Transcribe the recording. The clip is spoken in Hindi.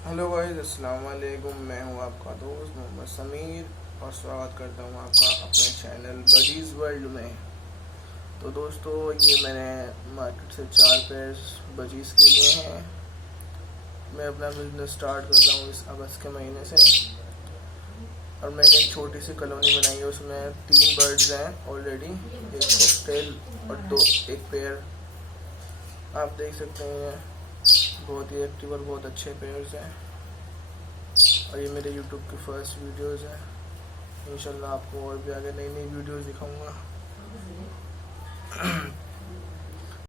हेलो गाइस, अस्सलाम वालेकुम। मैं हूं आपका दोस्त मोहम्मद समीर और स्वागत करता हूं आपका अपने चैनल बडीज़ वर्ल्ड में। तो दोस्तों, ये मैंने मार्केट से 4 पेयर्स बजीज़ के लिए हैं। मैं अपना बिज़नेस स्टार्ट कर रहा हूँ इस अगस्त के महीने से और मैंने एक छोटी सी कॉलोनी बनाई है। उसमें 3 बर्ड्स हैं ऑलरेडी, एक कॉकटेल और एक पेयर। आप देख सकते हैं, बहुत ही एक्टिव और बहुत अच्छे पेयर्स हैं और ये मेरे यूट्यूब की फर्स्ट वीडियोज़ हैं। इंशाल्लाह आपको और भी आगे नई नई वीडियोज़ दिखाऊंगा।